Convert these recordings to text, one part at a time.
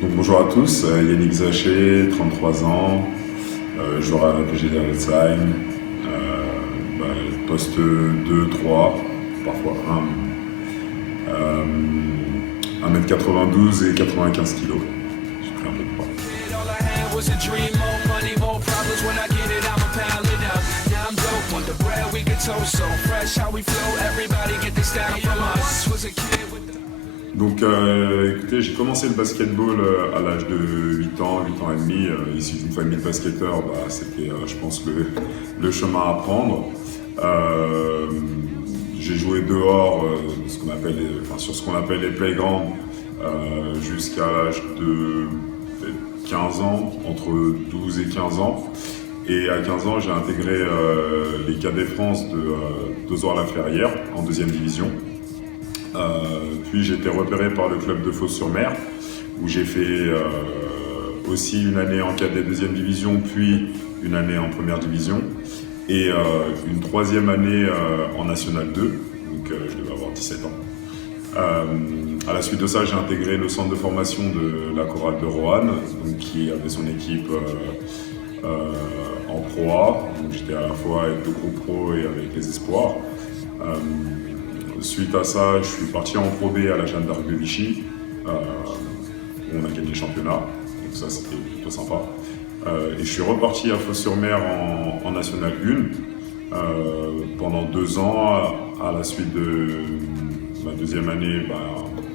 Donc bonjour à tous, Yannick Zaché, 33 ans, joueur à la PGD Alzheimer, poste 2, 3, parfois 1, 1m92 et 95 kg. J'ai pris un peu de poids. Donc écoutez, j'ai commencé le basketball à l'âge de 8 ans et demi. Issu d'une famille de basketteurs, c'était je pense le chemin à prendre. J'ai joué dehors sur ce qu'on appelle les playgrounds jusqu'à l'âge de 15 ans, entre 12 et 15 ans. Et à 15 ans, j'ai intégré les Cadets France d'Ozor-la-Ferrière en deuxième division. Puis j'ai été repéré par le club de Fos-sur-Mer où j'ai fait aussi une année en cadet deuxième division, puis une année en première division et une troisième année en National 2, donc je devais avoir 17 ans. À la suite de ça, j'ai intégré le centre de formation de la chorale de Roanne, donc, qui avait son équipe en Pro A. J'étais à la fois avec le groupe pro et avec les espoirs. Suite à ça, je suis parti en Pro B à la Jeanne d'Arc de Vichy, où on a gagné le championnat, donc ça c'était plutôt sympa. Et je suis reparti à Fos-sur-Mer en National 1 pendant 2 ans. À la suite de ma deuxième année,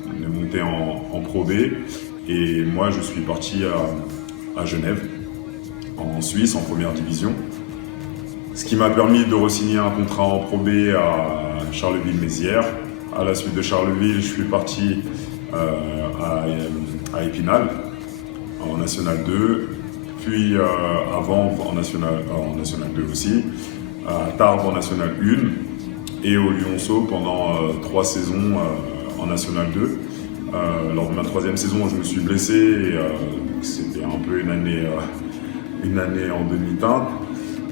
on est monté en Pro B et moi je suis parti à Genève, en Suisse, en première division. Ce qui m'a permis de re-signer un contrat en Pro B à Charleville-Mézières. À la suite de Charleville, je suis parti à Épinal, en National 2, puis avant en National 2 aussi, à Tarbes en National 1 et au Lyonceau pendant 3 saisons en National 2. Lors de ma 3e saison, je me suis blessé et c'était un peu une année en demi-teinte.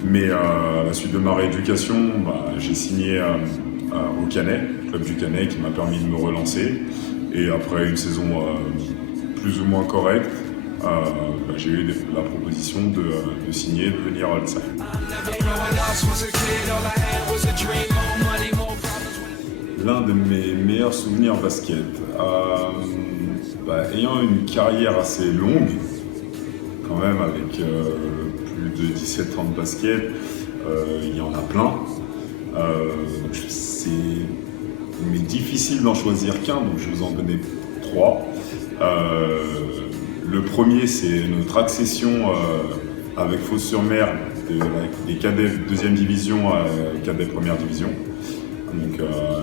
Mais à la suite de ma rééducation, j'ai signé au Canet, club du Canet, qui m'a permis de me relancer. Et après une saison plus ou moins correcte, j'ai eu la proposition de signer et de venir à Alzheimer. L'un de mes meilleurs souvenirs basket, ayant une carrière assez longue, quand même avec plus de 17 ans de basket, il y en a plein. Mais difficile d'en choisir qu'un, donc je vais vous en donner 3. Le premier, c'est notre accession avec Fos-sur-Mer des cadets deuxième division à cadets première division. Donc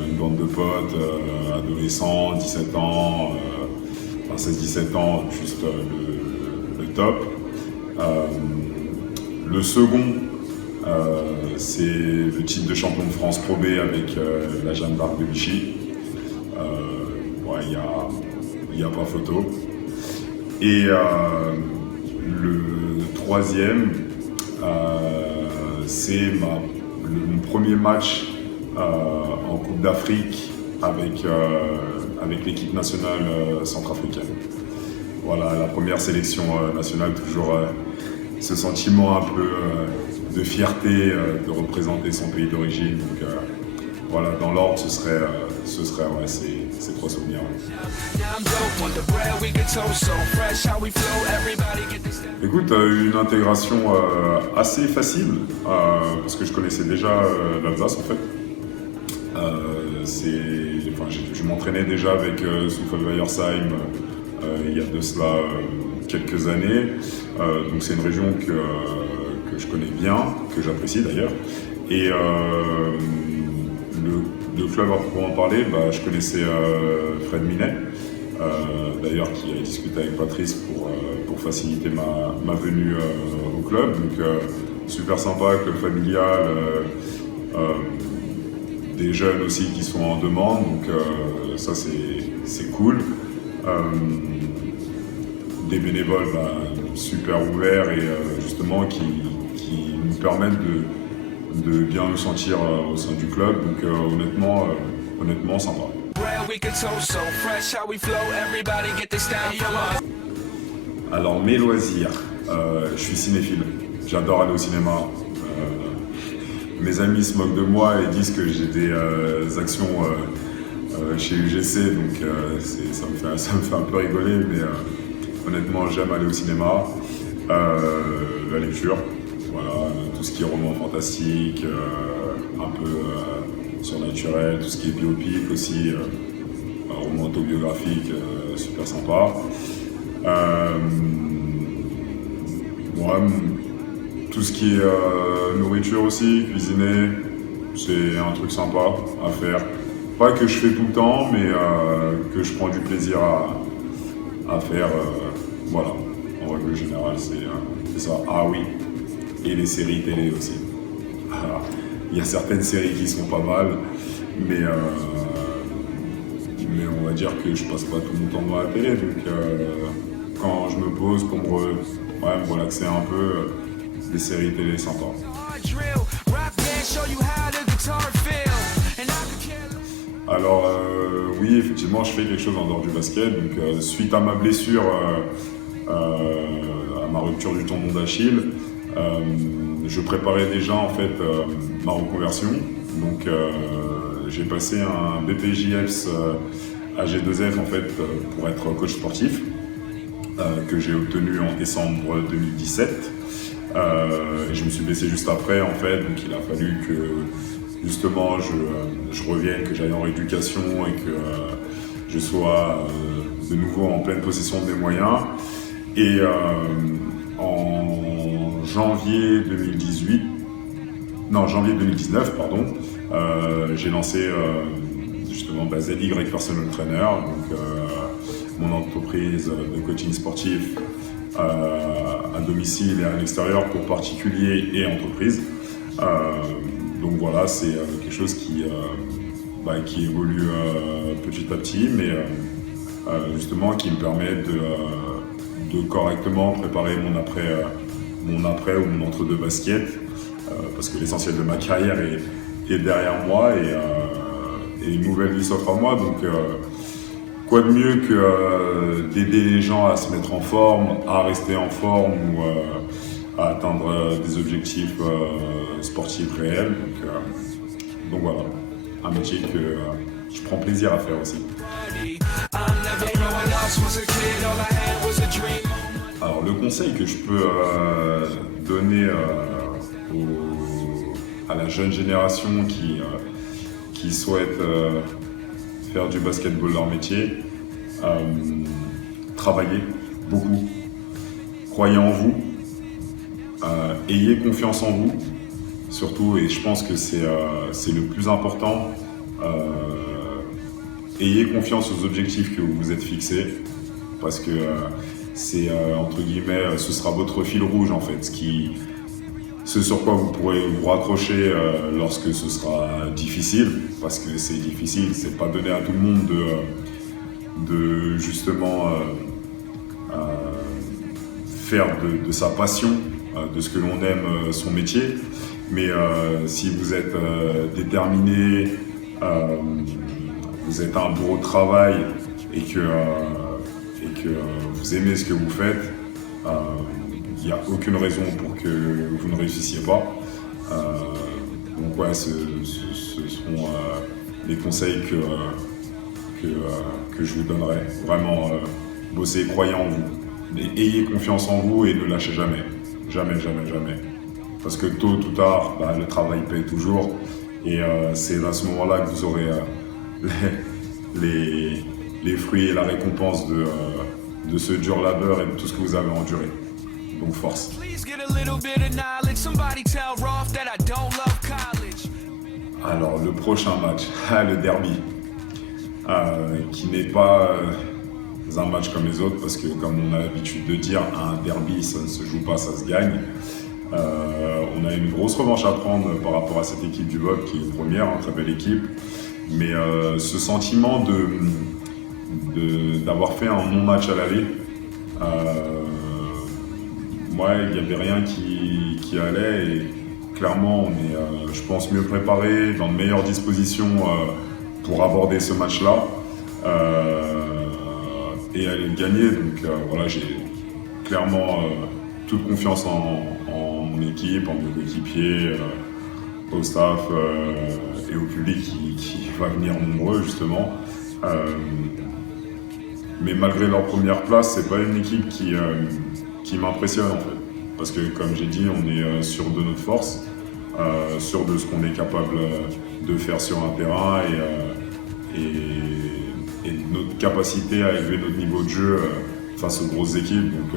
une bande de potes, adolescents, 17 ans, 16-17 ans, juste le top. Le second, c'est le titre de champion de France Pro B avec la Jeanne d'Arc de Vichy. Il n'y a pas photo. Et le troisième, c'est mon premier match en Coupe d'Afrique avec l'équipe nationale centrafricaine. Voilà, la première sélection nationale, toujours ce sentiment un peu de fierté de représenter son pays d'origine. Donc voilà, dans l'ordre, ce serait ces 3 souvenirs. Écoute, une intégration assez facile, parce que je connaissais déjà l'Alsace en fait. Je m'entraînais déjà avec Souffel-Weiersheim il y a de cela quelques années. Donc c'est une région que je connais bien, que j'apprécie d'ailleurs. Et le club à proprement parler, je connaissais Fred Minet, d'ailleurs qui a discuté avec Patrice pour faciliter ma venue au club. Donc super sympa, club familial, des jeunes aussi qui sont en demande, donc ça c'est cool. Des bénévoles super ouverts et justement qui nous permettent de bien nous sentir au sein du club, donc honnêtement sympa. Alors mes loisirs, je suis cinéphile, j'adore aller au cinéma. Mes amis se moquent de moi et disent que j'ai des actions chez UGC, donc ça me fait un peu rigoler, mais honnêtement j'aime aller au cinéma. La lecture, voilà, tout ce qui est roman fantastique, un peu surnaturel, tout ce qui est biopic aussi, roman autobiographique, super sympa. Ouais, tout ce qui est nourriture aussi, cuisiner, c'est un truc sympa à faire. Pas que je fais tout le temps, mais que je prends du plaisir à faire. Voilà, en règle générale, c'est ça. Ah oui, et les séries télé aussi. Alors, il y a certaines séries qui sont pas mal, mais on va dire que je passe pas tout mon temps devant la télé, donc quand je me pose pour me relaxer un peu, des séries télé sympas. Alors oui, effectivement, je fais quelque chose en dehors du basket. Donc suite à ma blessure, à ma rupture du tendon d'Achille, je préparais déjà en fait ma reconversion. Donc j'ai passé un BPJS à G2F en fait pour être coach sportif que j'ai obtenu en décembre 2017. Je me suis blessé juste après en fait, donc il a fallu que justement je revienne, que j'aille en rééducation et que je sois de nouveau en pleine possession de mes moyens. Et en janvier 2019, pardon, j'ai lancé justement ZY Personal Trainer, donc mon entreprise de coaching sportif à domicile et à l'extérieur pour particuliers et entreprises. Donc voilà, c'est quelque chose qui évolue petit à petit, mais justement qui me permet de correctement préparer mon après ou mon entre-deux basket, parce que l'essentiel de ma carrière est derrière moi et une nouvelle vie s'offre à moi. Donc quoi de mieux que d'aider les gens à se mettre en forme, à rester en forme ou à atteindre des objectifs sportifs réels. Donc voilà, un métier que je prends plaisir à faire aussi. Alors le conseil que je peux donner à la jeune génération qui souhaite faire du basketball leur métier, travaillez beaucoup, croyez en vous, ayez confiance en vous, surtout, et je pense que c'est le plus important, ayez confiance aux objectifs que vous vous êtes fixés, parce que c'est, entre guillemets, ce sera votre fil rouge en fait, ce sur quoi vous pourrez vous raccrocher lorsque ce sera difficile, parce que c'est difficile, c'est pas donné à tout le monde de justement faire de sa passion, de ce que l'on aime, son métier. Mais si vous êtes déterminé, vous êtes à un bureau de travail et que vous aimez ce que vous faites, il n'y a aucune raison pour que vous ne réussissiez pas. Donc ouais, ce seront les conseils que je vous donnerai. Vraiment, bossez, croyez en vous. Ayez confiance en vous et ne lâchez jamais. Jamais, jamais, jamais. Parce que tôt ou tard, le travail paye toujours. Et c'est à ce moment-là que vous aurez les fruits et la récompense de ce dur labeur et de tout ce que vous avez enduré. Donc force. Alors le prochain match, le derby, qui n'est pas un match comme les autres, parce que comme on a l'habitude de dire, un derby ça ne se joue pas, ça se gagne. On a une grosse revanche à prendre par rapport à cette équipe du VOB qui est première, une très belle équipe. Mais ce sentiment d'avoir fait un non-match à l'aller, il n'y avait rien qui allait et clairement on est, je pense, mieux préparé, dans de meilleures dispositions pour aborder ce match-là et aller le gagner. Donc voilà, j'ai clairement toute confiance en mon équipe, en mes coéquipiers, au staff et au public qui va venir nombreux justement. Mais malgré leur première place, c'est pas une équipe qui m'impressionne en fait. Parce que comme j'ai dit, on est sûr de notre force, sûr de ce qu'on est capable de faire sur un terrain et de notre capacité à élever notre niveau de jeu face aux grosses équipes. Donc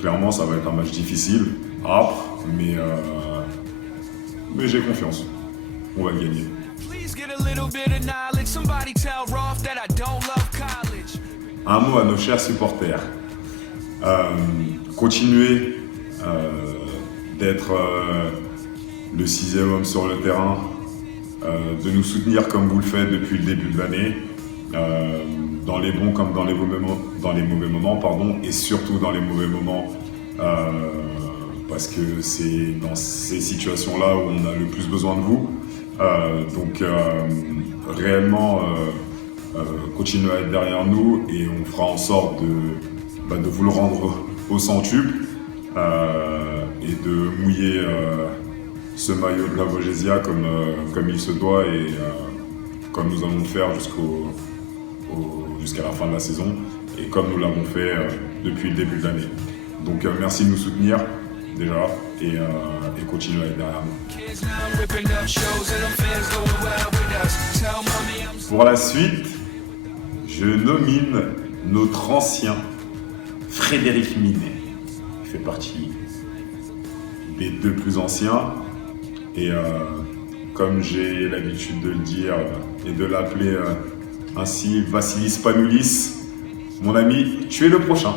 clairement, ça va être un match difficile, âpre, mais j'ai confiance. On va le gagner. Un mot à nos chers supporters. Continuez d'être le 6e homme sur le terrain, de nous soutenir comme vous le faites depuis le début de l'année, dans les bons comme dans les mauvais moments, pardon, et surtout dans les mauvais moments, parce que c'est dans ces situations-là où on a le plus besoin de vous. Donc réellement, continuez à être derrière nous et on fera en sorte de vous le rendre au centuple et de mouiller ce maillot de la Vogesia comme il se doit et comme nous allons le faire jusqu'à la fin de la saison et comme nous l'avons fait depuis le début de l'année. Donc merci de nous soutenir déjà et continuez à être derrière nous. Pour la suite, je nomine notre ancien Frédéric Minet. Il fait partie des 2 plus anciens et comme j'ai l'habitude de le dire et de l'appeler ainsi, Vassilis Panoulis, mon ami, tu es le prochain.